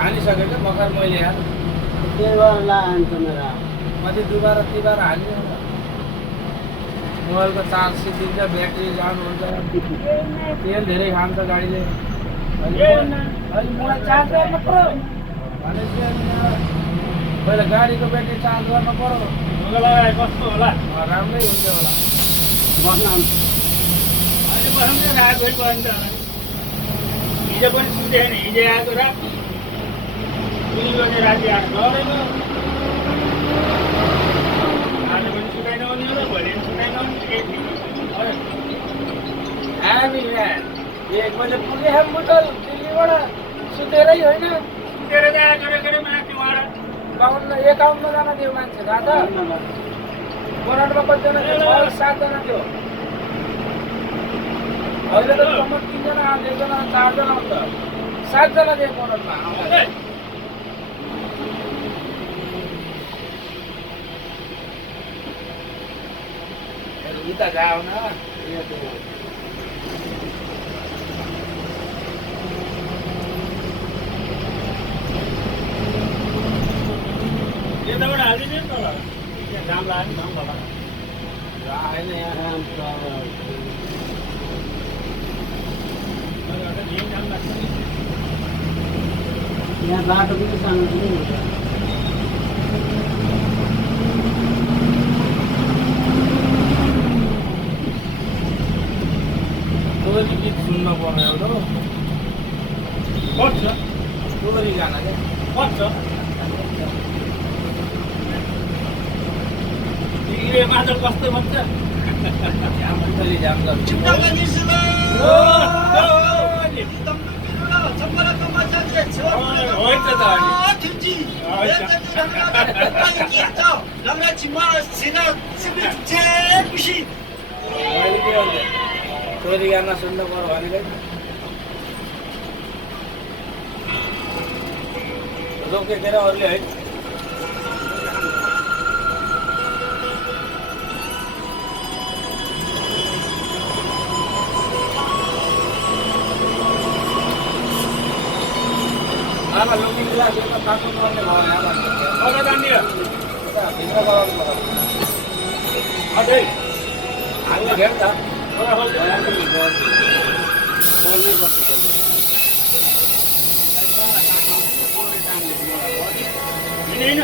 हानिसकेको मकर मैले यार मध्ये दुबारा तिबार हाल्यो मोबाइलको चार्ज सिद्धिन्छ ब्याट्री जानु हुन्छ तेल धेरै खान्छ गाडीले पहिला गाडीको ब्याट्री चार्ज गर्नु पर्यो कस्तो होला राम्रै हुन्छ होला हिजो पनि सुतेन हिजो आएको रात राति आएको डरेन आज पनि सुताइन आउने होला भोलि पनि सुताइन आउने हामी एक बजे पुगे हम बुटल दिल्लीबाट सुतेरै होइन सुतेर जाँदा गरेर माथिबाट 51 जना थियो मान्छे थाहा छ बोनटमा कतिजना थियो 7 जना थियो अहिले त कम 3 जना 2 जना 4 जना हुन्छ 7 जना थियो बोनटमा उता जाऊ न यताबाट हालिदिनु नि त जाम लाग्यो जाम होला आएन यहाँ यहाँ बाटो पनि सानो पनि हुन्छ गीत सुन्न पर्ने एउटा पर्छ टोरी गाना क्या पर्छ डिग्री मादल कस्तो भन्छ मन्डली जान्छ टोरी गाना सुन्नु पर्यो भनेकै रोकेर अरूले है आमा लोकिङ क्लास एउटा तातो गर्ने भयो आमा अझ जाने भित्र गराउनु पर्यो अझै हामीले घेर त बोल्नै पर्छ होइन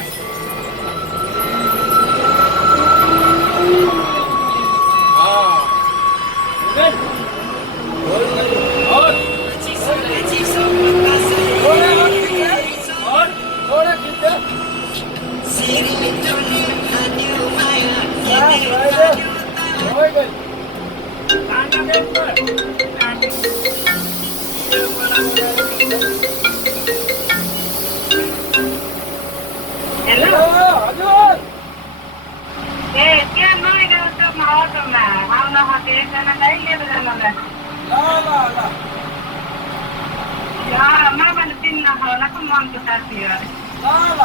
हेलो हजुर ल ल ल